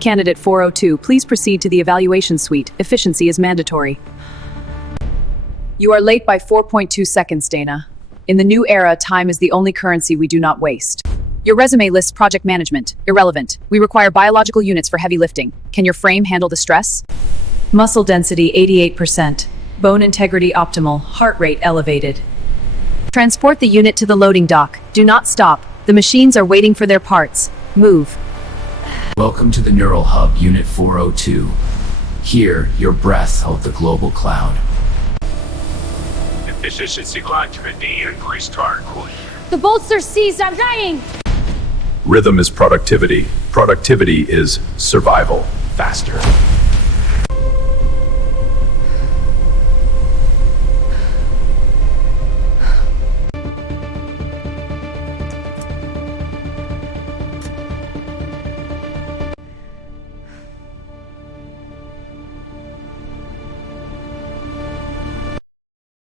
Candidate 402, please proceed to the evaluation suite. Efficiency is mandatory. You are late by 4.2 seconds, Dana. In the new era, time is the only currency we do not waste. Your resume lists project management. Irrelevant. We require biological units for heavy lifting. Can your frame handle the stress? Muscle density 88%. Bone integrity optimal. Heart rate elevated. Transport the unit to the loading dock. Do not stop. The machines are waiting for their parts. Move. Welcome to the Neural Hub, Unit 402. Here, your breath of the global cloud. Efficiency quantity increased hardcore. The bolts are seized. I'm dying. Rhythm is productivity. Productivity is survival. Faster.